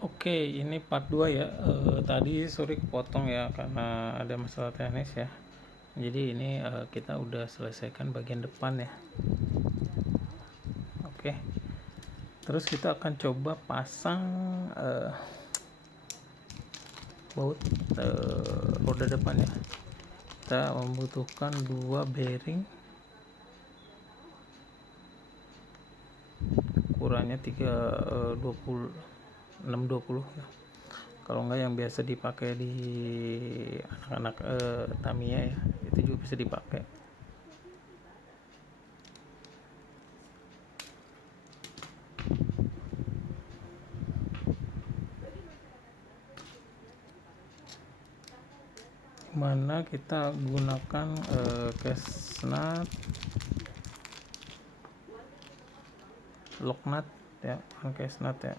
Oke, ini part 2 ya. Tadi sorry kepotong ya karena ada masalah teknis ya. Jadi ini kita udah selesaikan bagian depan ya. Oke. Terus kita akan coba pasang baut roda depan ya. Kita membutuhkan 2 bearing ukurannya 20 620 ya. Kalau enggak yang biasa dipakai di anak-anak Tamiya ya, itu juga bisa dipakai. Mana kita gunakan case nut, lock nut ya, case nut ya.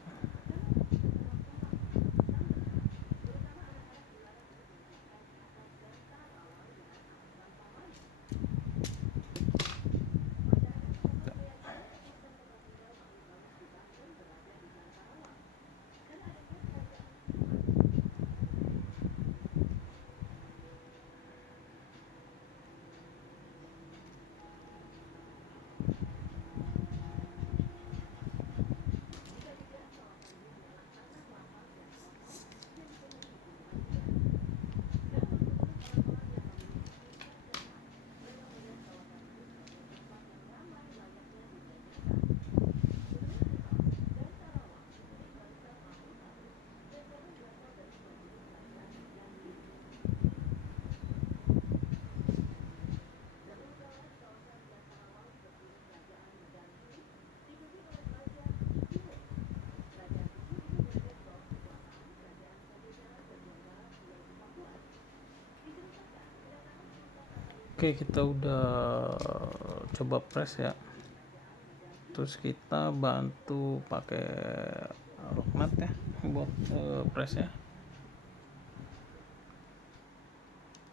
Oke, kita udah coba press ya. Terus kita bantu pakai lock nut ya buat press ya.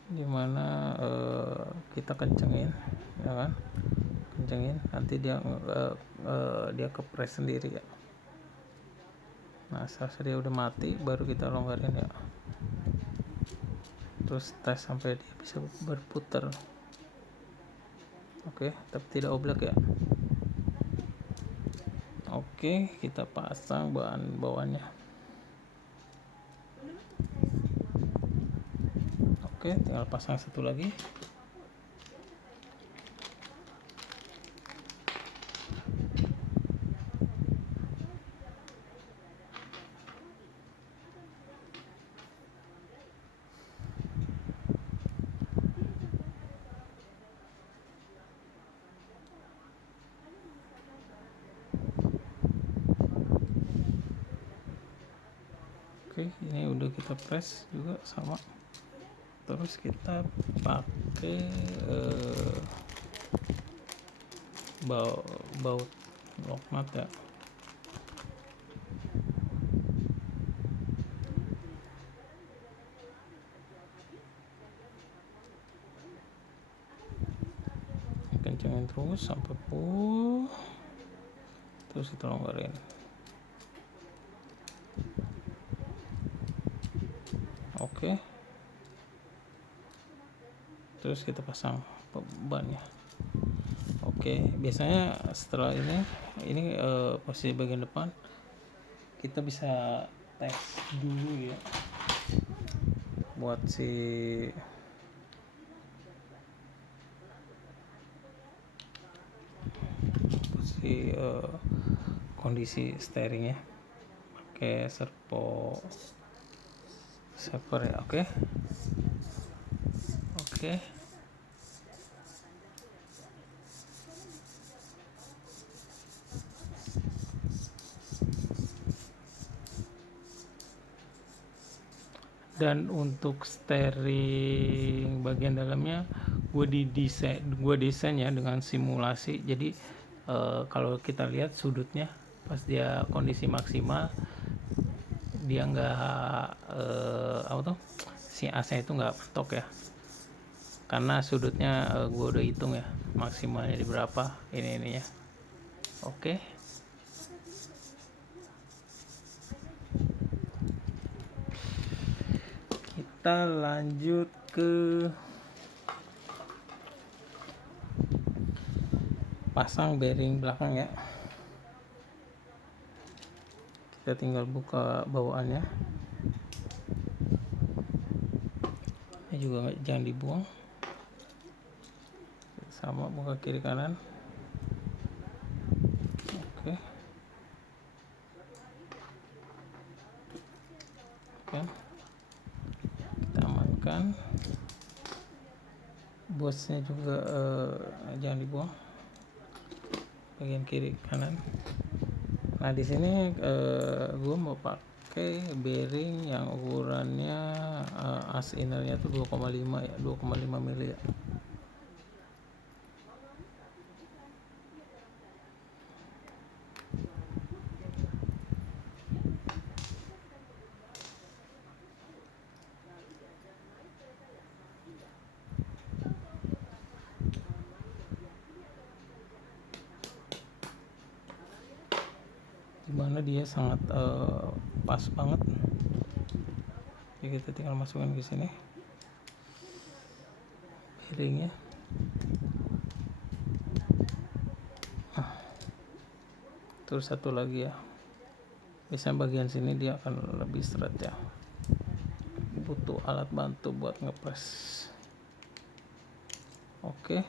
Dimana kita kencengin ya kan, kencengin nanti dia dia kepres sendiri ya. Nah saat dia udah mati baru kita longgarin ya, terus tes sampai dia bisa berputar. Oke, tapi tidak oblak ya. Oke, kita pasang bahan bawaannya. Oke, tinggal pasang satu lagi. Oke, ini udah kita press juga sama. Terus kita pakai baut lock nut ya. Kencengin terus sampai full, terus kita longgarin. Oke, terus kita pasang bannya. Oke, biasanya setelah ini posisi bagian depan kita bisa tes dulu ya buat kondisi steeringnya pakai servo ya. Oke. Dan untuk steering bagian dalamnya gue desain ya dengan simulasi. Jadi kalau kita lihat sudutnya pas dia kondisi maksimal dia nggak si AC itu nggak mentok ya, karena sudutnya gue udah hitung ya maksimalnya di berapa ini ya. Oke. kita lanjut ke pasang bearing belakang ya. Kita tinggal buka bawaannya. Ini juga jangan dibuang. Sama buka kiri kanan. Oke. Oke. Kita amankan. Bosnya juga jangan dibuang. Bagian kiri kanan. Nah di sini gue mau pakai bearing yang ukurannya as innernya tuh 2,5 ya, 2,5 mili ya. Dimana dia sangat pas banget. Jadi kita tinggal masukkan ke sini bearingnya. Terus satu lagi ya, biasanya bagian sini dia akan lebih seret ya, butuh alat bantu buat ngepres. Oke.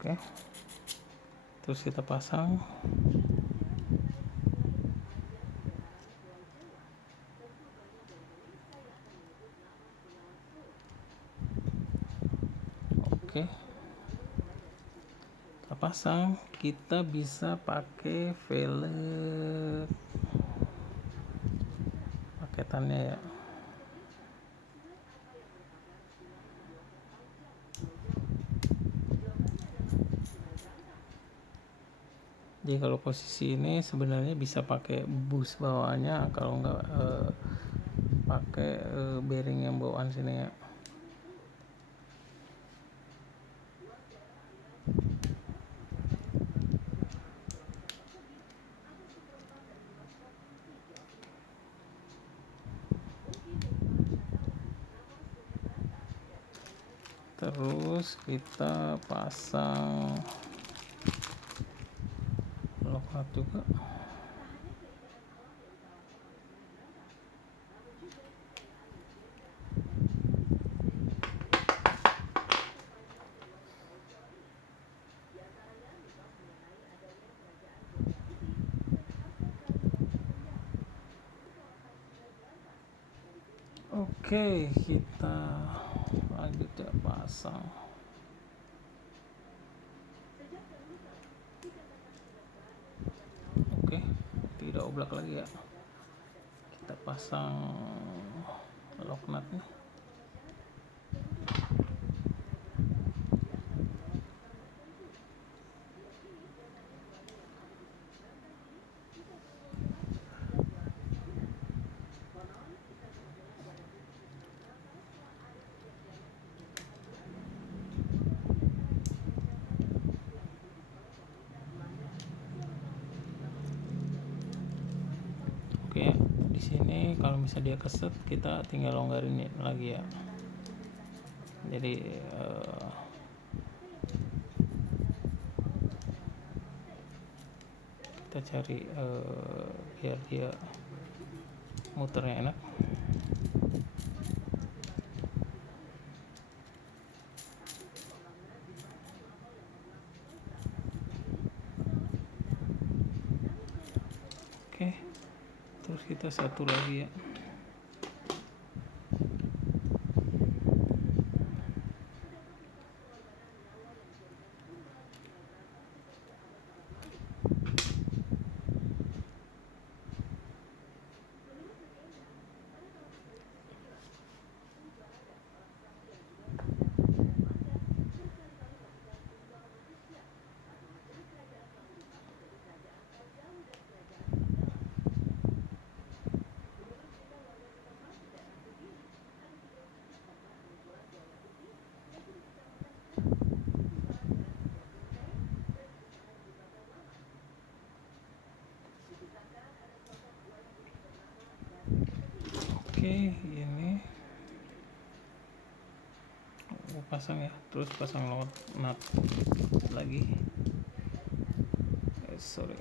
Oke, terus kita pasang. Oke, kita pasang. Kita bisa pakai velg paketannya ya. Jadi kalau posisi ini sebenarnya bisa pakai bus bawaannya, kalau enggak pakai bearing yang bawaan sini ya. Terus kita pasang lock juga. Oke, kita lanjut ya pasang. Oke, tidak oblak lagi ya. Kita pasang lock nutnya. Oke, di sini kalau misalnya dia keset, kita tinggal longgarin lagi ya. Jadi kita cari biar dia muternya enak. Oke, terus kita satu lagi ya. ini gue pasang ya, terus pasang load nut lagi. Sorry,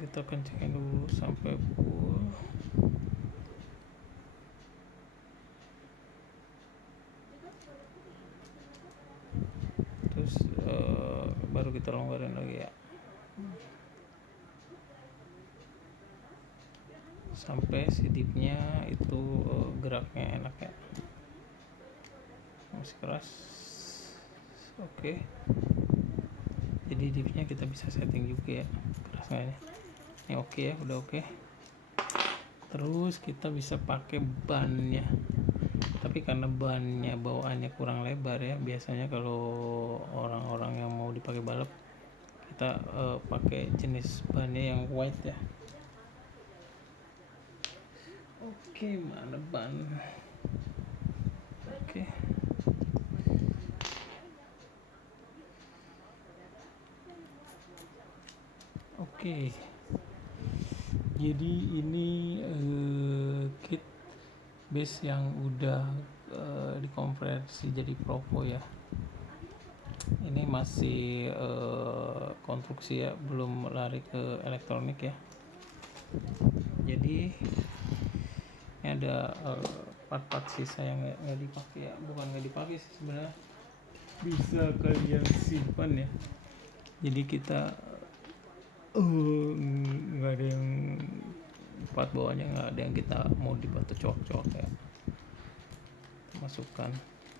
kita kencengin dulu sampai full. Terus baru kita longgarin lagi ya, sampai si dipnya itu geraknya enak ya, masih keras. Oke. Jadi dipnya kita bisa setting juga ya kerasnya. Ini oke ya, udah oke. Terus kita bisa pakai bannya, tapi karena bannya bawaannya kurang lebar ya, biasanya kalau orang-orang yang mau dipakai balap kita pakai jenis bannya yang wide ya. Oke, mana ban? Oke. Oke. Jadi ini kit base yang udah dikonversi jadi Provo ya. Ini masih konstruksi ya, belum lari ke elektronik ya. Jadi ini ada part-part sisa yang nggak dipakai ya, bukan nggak dipakai sih sebenarnya, bisa kalian simpan ya. Jadi kita nggak ada yang part bawahnya, nggak ada yang kita mau dibuat cok-cok ya, masukkan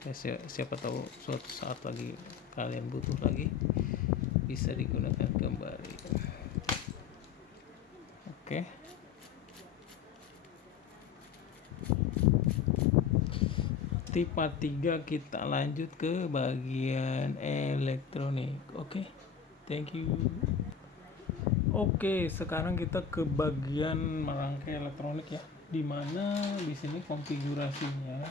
ya, siapa tahu suatu saat lagi kalian butuh lagi bisa digunakan kembali. Oke. Di part 3 kita lanjut ke bagian elektronik. Oke. Thank you. Oke, sekarang kita ke bagian merangkai elektronik ya, dimana di sini konfigurasinya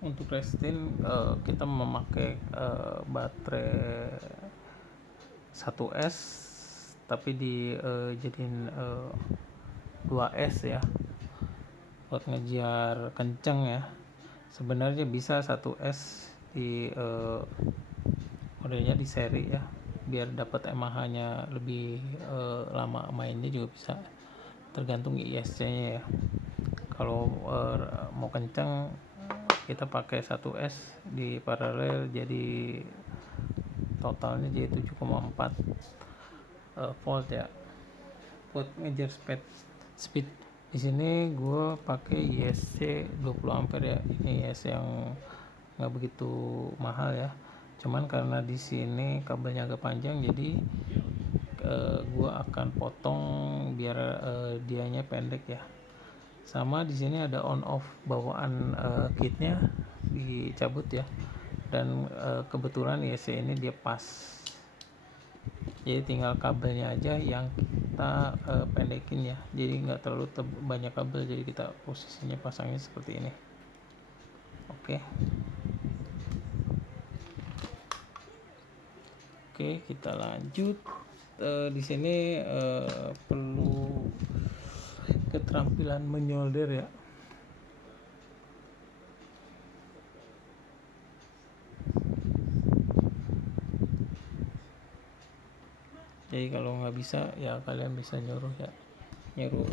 untuk restin kita memakai baterai 1S tapi jadiin 2S ya, buat ngejar kenceng ya. Sebenarnya bisa 1S di modelnya di seri ya, biar dapat mAh-nya lebih lama mainnya juga bisa, tergantung ISC-nya ya. Kalau mau kencang kita pakai 1S di paralel, jadi totalnya jadi 7,4 volt ya, buat ngejar speed. Di sini gue pakai ISC 20 ampere ya, ini ISC yang nggak begitu mahal ya, cuman karena di sini kabelnya agak panjang, jadi gue akan potong biar dianya pendek ya. Sama di sini ada on off bawaan kitnya dicabut ya, dan kebetulan ISC ini dia pas, jadi tinggal kabelnya aja yang kita pendekin ya, jadi nggak terlalu banyak kabel, jadi kita posisinya pasangnya seperti ini. Oke. Oke, kita lanjut. Di sini perlu keterampilan menyolder ya. Jadi kalau nggak bisa ya kalian bisa nyuruh ya, nyuruh.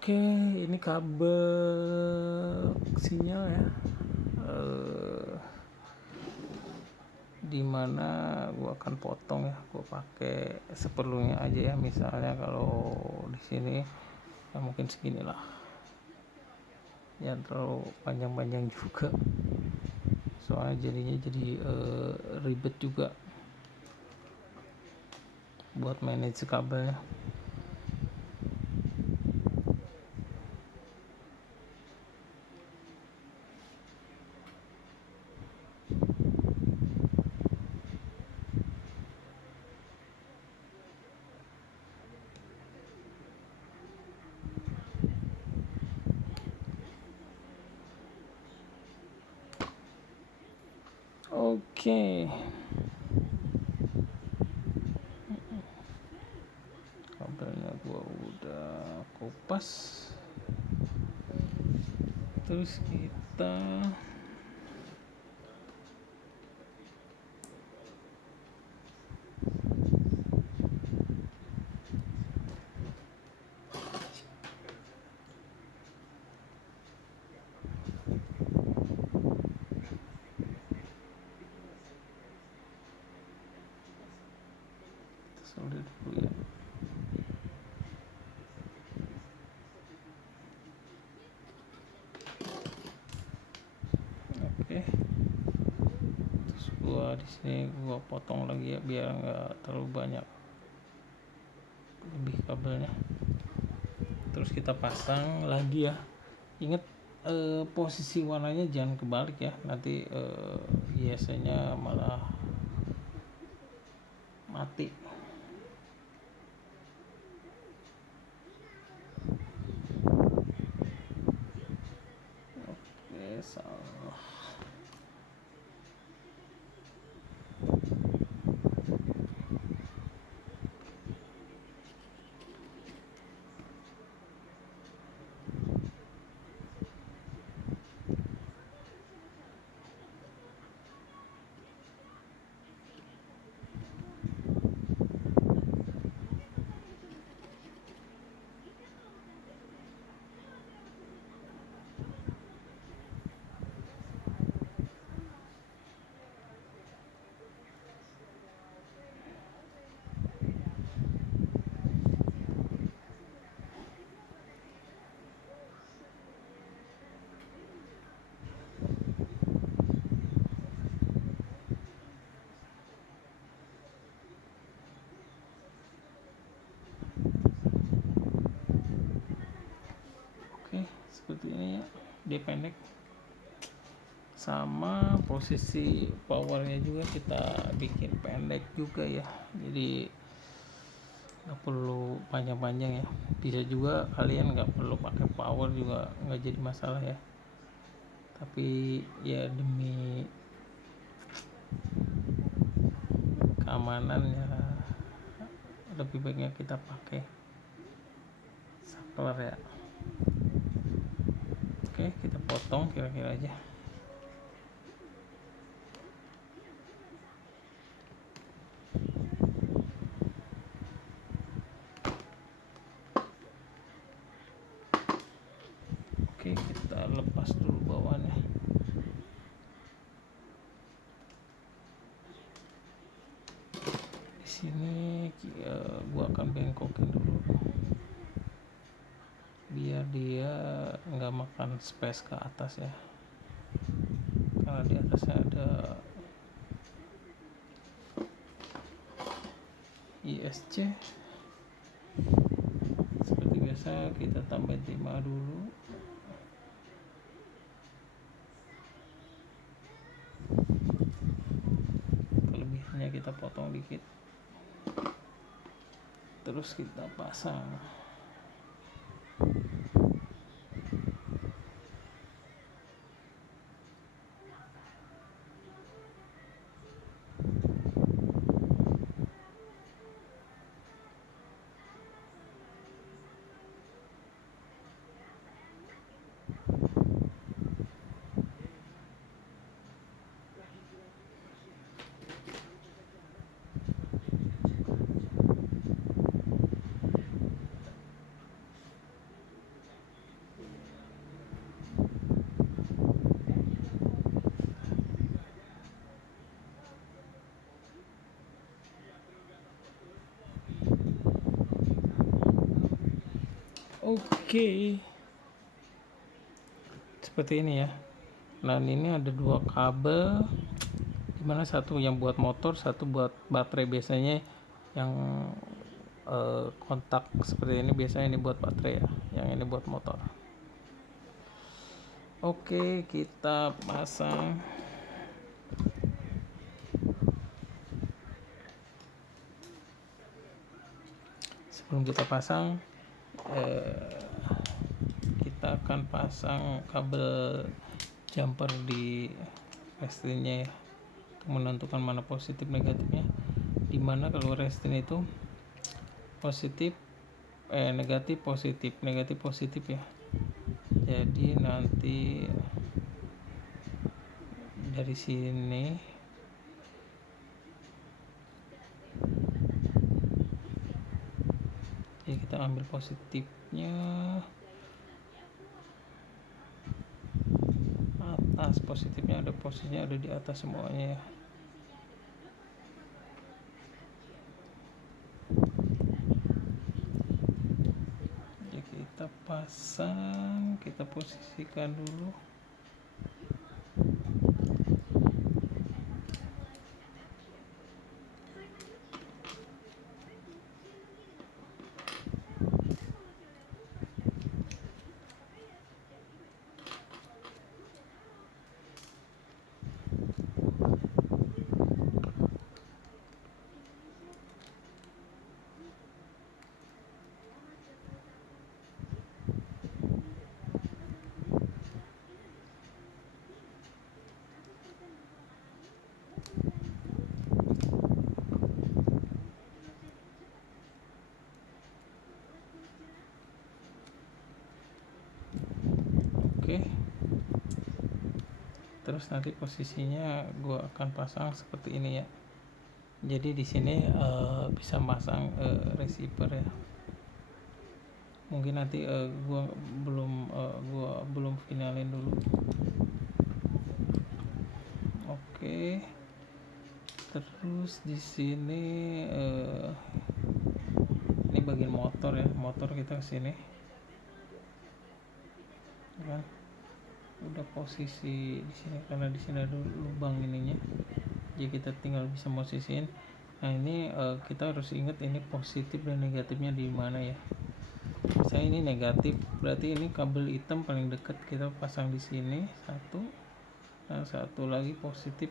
Oke, ini kabel sinyal ya, dimana gua akan potong ya, gua pakai seperlunya aja ya. Misalnya kalau di sini ya mungkin segini lah, jangan terlalu panjang-panjang juga soalnya jadinya jadi ribet juga buat manage kabelnya. Oke, kabelnya gua udah kupas, terus kita solder dulu ya. Oke, terus gua di sini gua potong lagi ya biar nggak terlalu banyak lebih kabelnya. Terus kita pasang lagi ya. Ingat posisi warnanya jangan kebalik ya, nanti biasanya malah mati. Oke, salah. Oke, seperti ini ya, dia pendek. Sama posisi powernya juga kita bikin pendek juga ya, jadi nggak perlu panjang-panjang ya. Bisa juga kalian nggak perlu pakai power juga, nggak jadi masalah ya, tapi ya demi keamanan ya lebih baiknya kita pakai saklar ya. Oke, kita potong kira-kira aja. Oke, kita lepas dulu bawahnya. Di sini gua akan bengkokin dulu biar dia nggak makan space ke atas ya, karena di atasnya ada ISC. Seperti biasa kita tambahin timah dulu. Kelebihannya kita potong dikit, terus kita pasang. Oke, seperti ini ya. Nah ini ada dua kabel, dimana satu yang buat motor, satu buat baterai. Biasanya yang kontak seperti ini biasanya ini buat baterai ya, yang ini buat motor. Oke, kita pasang. Sebelum kita pasang, kita akan pasang kabel jumper di restinnya ya, untuk menentukan mana positif negatifnya. Dimana kalau restin itu positif, negatif positif ya. Jadi nanti dari sini ya kita ambil positifnya atas, positifnya ada, posisinya ada di atas semuanya ya. Jadi kita pasang, kita posisikan dulu. Oke. Terus nanti posisinya gue akan pasang seperti ini ya. Jadi di sini bisa pasang receiver ya. Mungkin nanti gue belum finalin dulu. Oke. Terus di sini ini bagian motor ya. Motor kita ke sini. Kan? Udah posisi di sini karena di sini ada lubang ininya. Jadi kita tinggal bisa posisiin. Nah ini kita harus ingat ini positif dan negatifnya di mana ya. Misalnya ini negatif, berarti ini kabel hitam paling dekat kita pasang di sini satu. Nah satu lagi positif,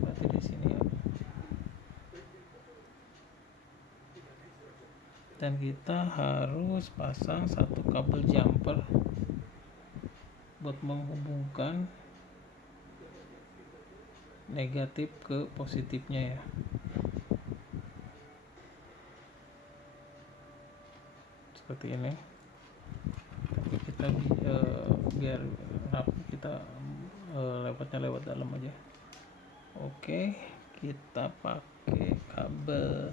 berarti di sini ya. Dan kita harus pasang satu kabel jumper buat menghubungkan negatif ke positifnya ya. Seperti ini. Kita biar rapi, kita lewatnya lewat dalam aja. Oke, kita pakai kabel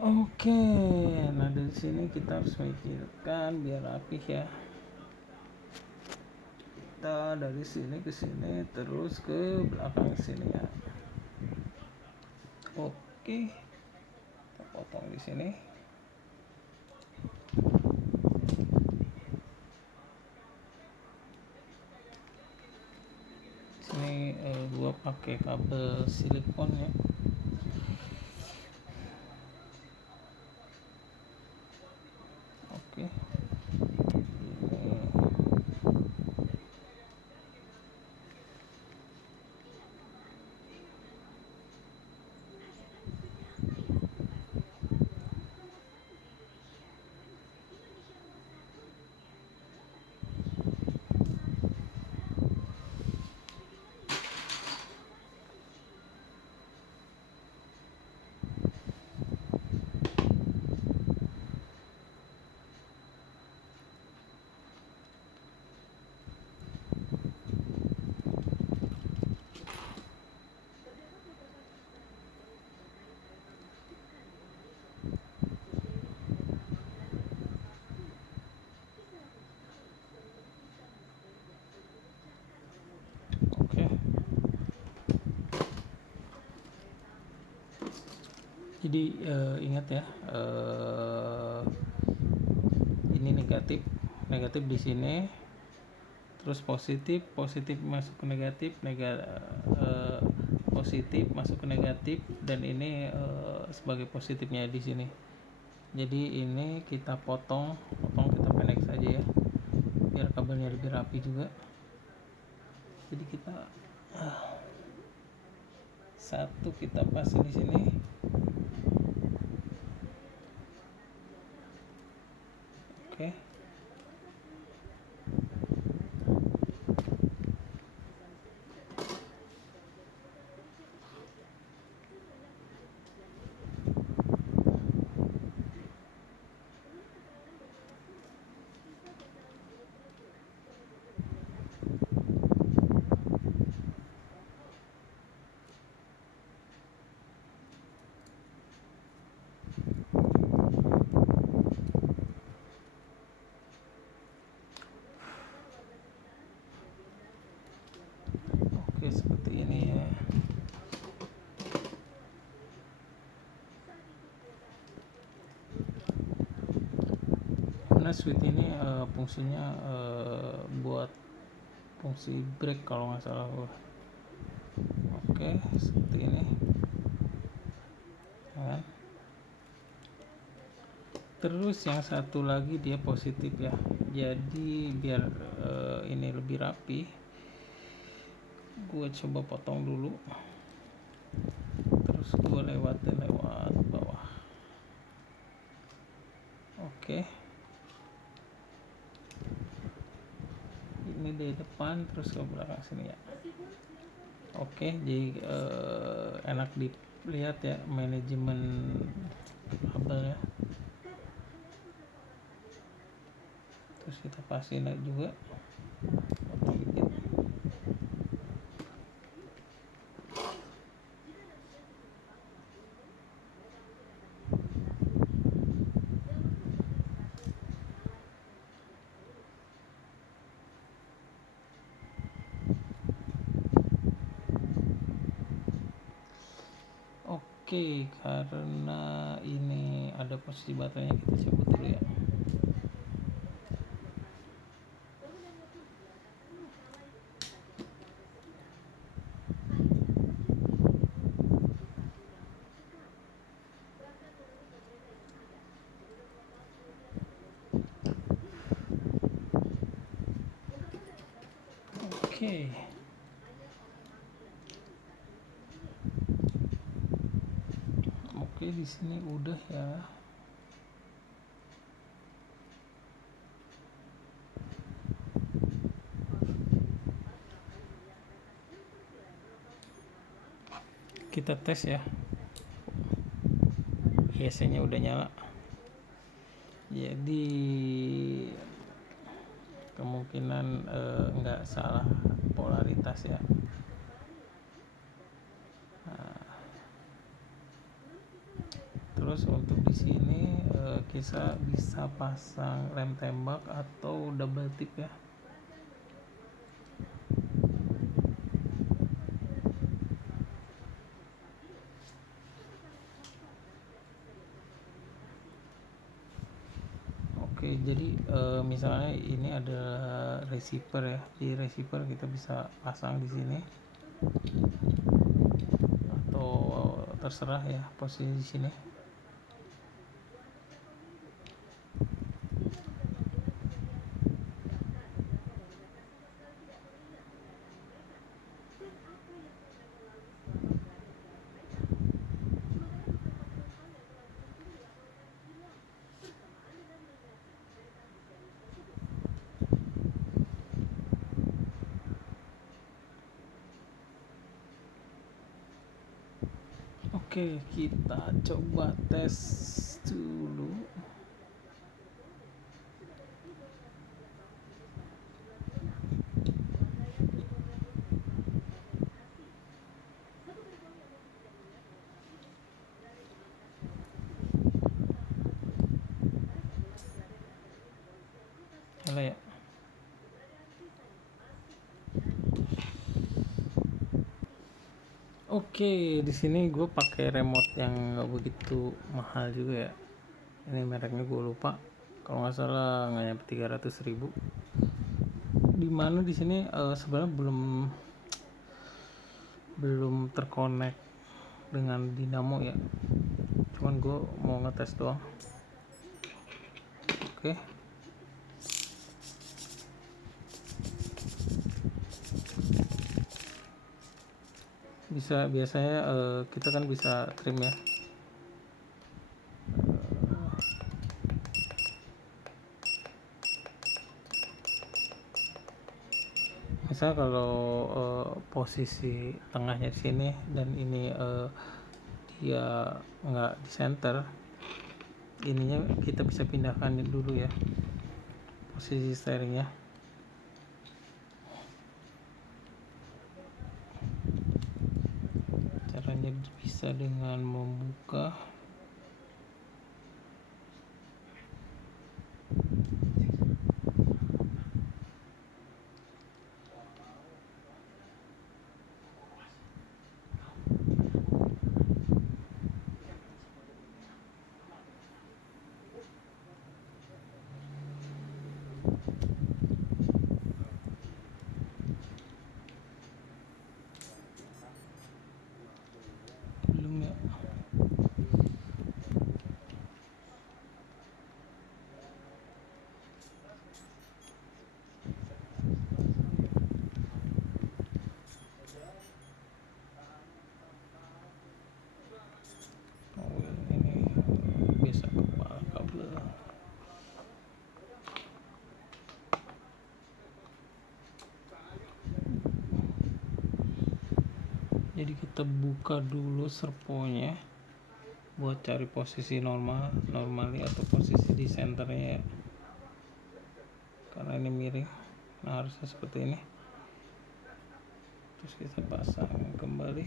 Oke, nah dari sini kita harus mikirkan biar rapih ya. Kita dari sini ke sini terus ke belakang sini ya. Oke, kita potong di sini. Sini gua pakai kabel silikon ya. Oke. Jadi ingat ya, ini negatif, negatif di sini, terus positif, positif masuk ke negatif, positif masuk ke negatif, dan ini sebagai positifnya di sini. Jadi ini kita potong kita pendek saja ya, biar kabelnya lebih rapi juga. Jadi kita satu kita pasang di sini. Oke. Oke, seperti ini ya. Karena switch ini fungsinya buat fungsi brake kalau nggak salah. Oke, seperti ini ya. Terus yang satu lagi dia positif ya, jadi biar ini lebih rapi, gue coba potong dulu, terus gue lewatin lewat bawah. Oke, ini dari depan terus ke belakang sini ya. Oke, jadi enak dilihat ya manajemen kabelnya. Terus kita pasin juga, potong dikit. Oke, karena ini ada posisi baterainya, kita cabut dulu ya. Oke. Oke, di sini udah ya. Kita tes ya. IC-nya udah nyala. Jadi kemungkinan nggak salah polaritas ya. Terus untuk di sini kita bisa pasang rem tembak atau double tip ya. Oke, jadi misalnya ini adalah receiver ya. Di receiver kita bisa pasang di sini atau terserah ya posisi di sini. Oke, kita coba tes dulu. Nyala ya. Oke, di sini gue pakai remote yang nggak begitu mahal juga ya. Ini mereknya gue lupa. Kalau nggak salah nggak nyampe 300.000. Dimana di sini sebenarnya belum terkonek dengan dinamo ya. Cuman gue mau ngetes doang. Oke. Biasanya kita kan bisa trim ya. Misal kalau posisi tengahnya di sini dan ini dia nggak di center, ininya kita bisa pindahkan dulu ya posisi steeringnya. Caranya bisa dengan membuka belum ya. Oh, ini bisa kepala kabel. Jadi kita buka dulu serponya buat cari posisi normali atau posisi di senternya ya. Karena ini miring, nah harusnya seperti ini. Terus kita pasang kembali.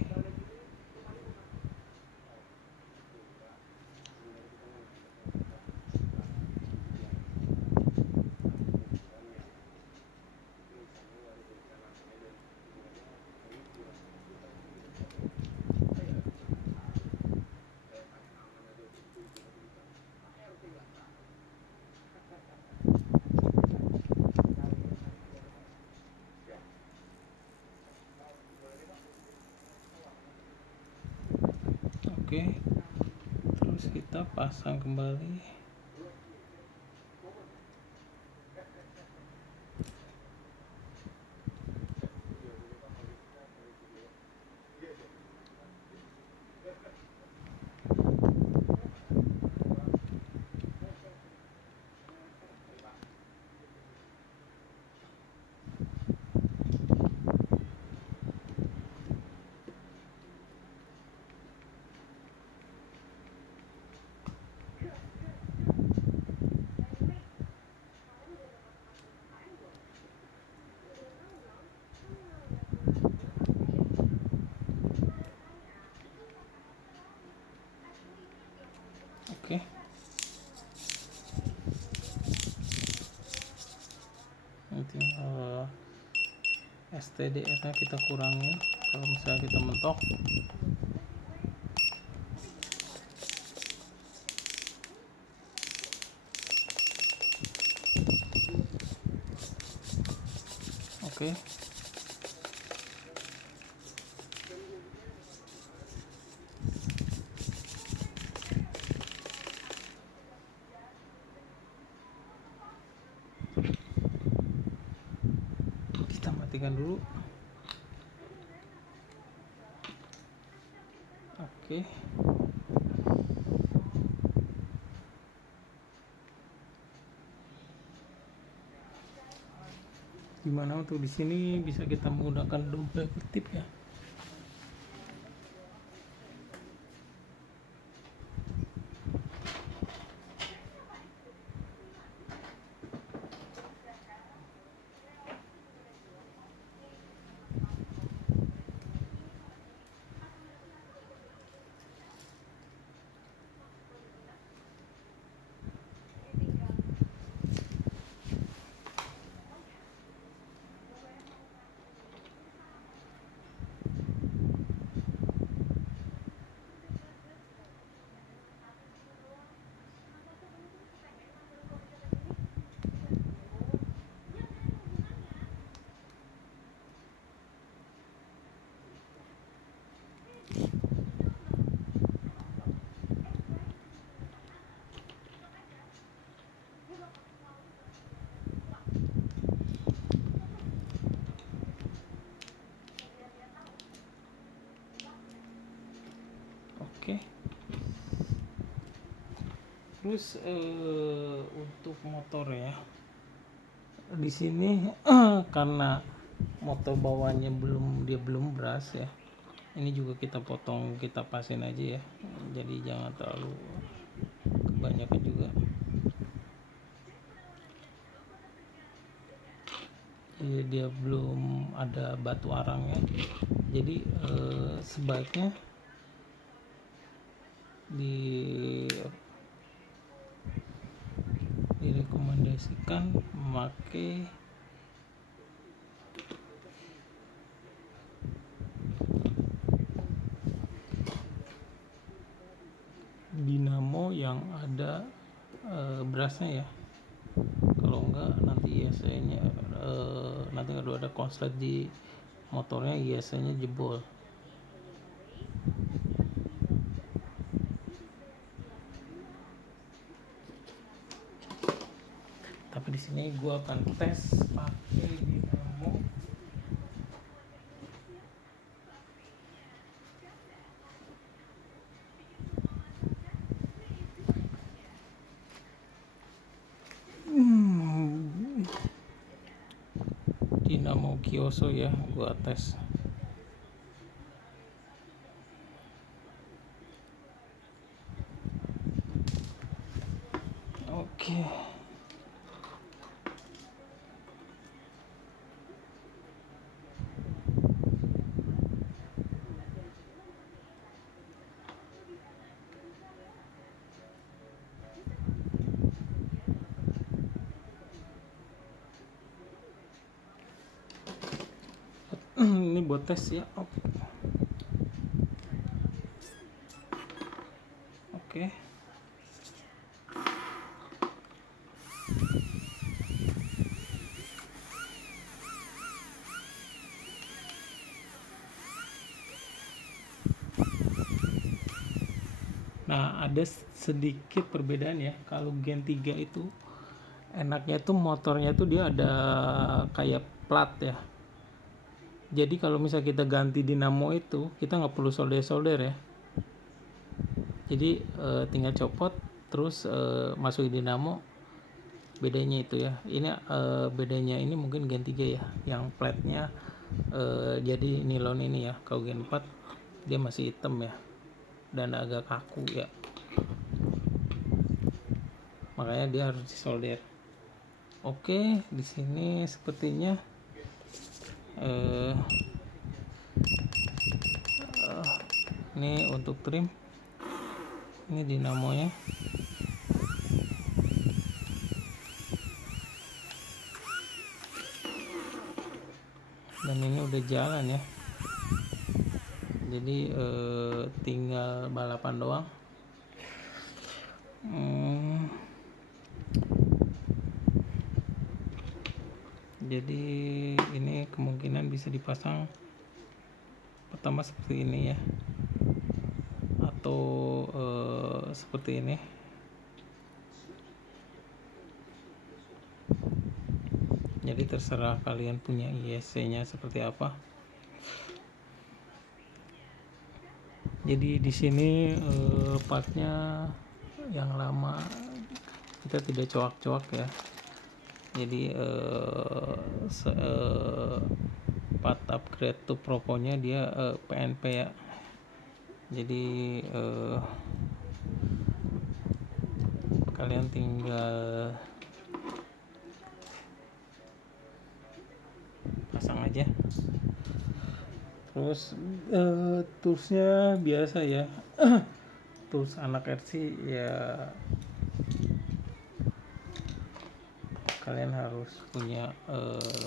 Oke, terus kita pasang kembali. Oke, nanti STDR nya kita kurangin kalau misalnya kita mentok. Oke, kita matikan dulu. Oke, gimana untuk di sini bisa kita menggunakan double tip ya. Terus untuk motor ya, di sini karena motor bawahnya belum beras ya, ini juga kita potong, kita pasin aja ya, jadi jangan terlalu kebanyakan juga. Jadi dia belum ada batu arangnya, jadi sebaiknya direkomendasikan memakai dinamo yang ada berasnya ya. Kalau enggak nanti ISC-nya nanti kalau ada konslet di motornya ISC-nya jebol. Tapi di sini gue akan tes pakai dinamo. Dinamo Kioso ya, gue tes. Oke. Ini buat tes ya. Oke. Nah, ada sedikit perbedaan ya. Kalau Gen 3 itu enaknya tuh motornya tuh dia ada kayak plat ya. Jadi kalau misalnya kita ganti dinamo itu, kita nggak perlu solder-solder ya. Jadi tinggal copot, terus masukin dinamo. Bedanya itu ya. Ini bedanya ini mungkin Gen 3 ya, yang platnya jadi nilon ini ya. Kalau Gen 4 dia masih hitam ya, dan agak kaku ya. Makanya dia harus disolder. Oke, di sini sepertinya ini untuk trim, ini dinamonya. Dan ini udah jalan ya, jadi tinggal balapan doang. Jadi ini kemungkinan bisa dipasang pertama seperti ini ya, atau seperti ini. Jadi terserah kalian punya ISC-nya seperti apa. Jadi di sini partnya yang lama kita tidak coak-coak ya. Jadi part upgrade to Propo-nya dia PNP ya. Jadi kalian tinggal pasang aja. Terus toolsnya biasa ya. Tools anak RC ya, kalian harus punya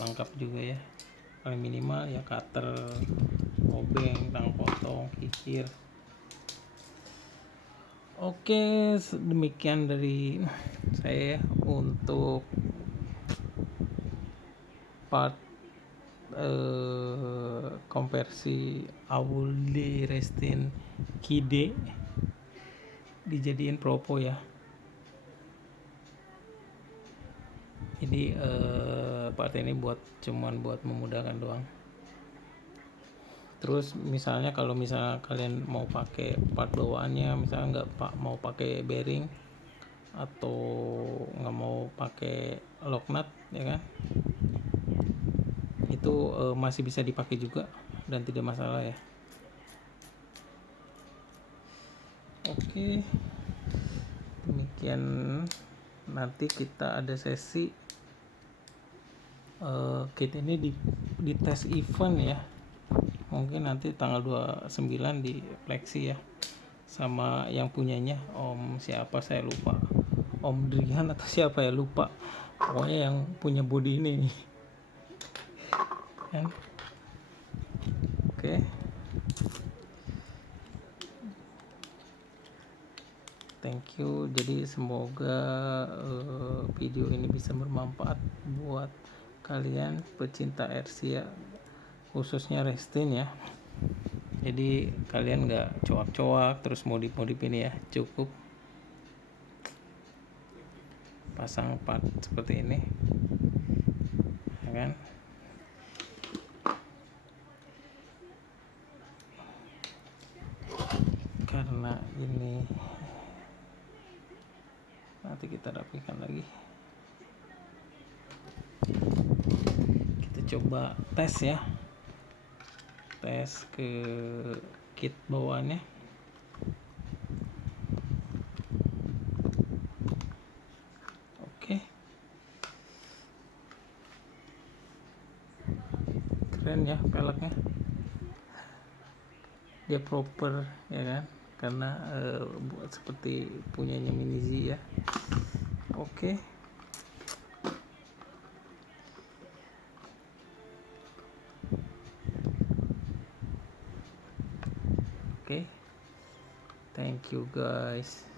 lengkap juga ya. Paling minimal ya cutter, obeng, tang potong, kikir. Oke, demikian dari saya untuk part konversi Audi Restin Kide dijadiin Propo ya. Jadi part ini cuman buat memudahkan doang. Terus misalnya kalau misalnya kalian mau pakai part bawaannya, misalnya nggak mau pakai bearing atau nggak mau pakai lock nut ya kan, itu masih bisa dipakai juga dan tidak masalah ya. Oke, demikian. Nanti kita ada sesi kit ini di tes event ya, mungkin nanti tanggal 29 di Flexi ya, sama yang punyanya Om siapa saya lupa, Om Drihan atau siapa ya lupa, pokoknya yang punya body ini nih kan. Oke, thank you. Jadi semoga video ini bisa bermanfaat buat kalian pecinta RC ya, khususnya Restin ya. Jadi kalian nggak coak-coak terus modif-modif ini ya, cukup pasang part seperti ini ya kan. Karena ini nanti kita rapikan lagi, kita coba tes ya, tes ke kit bawaannya. Oke, keren ya peleknya, dia proper ya kan, karena buat seperti punyanya Minizy ya. Oke. Oke, thank you guys.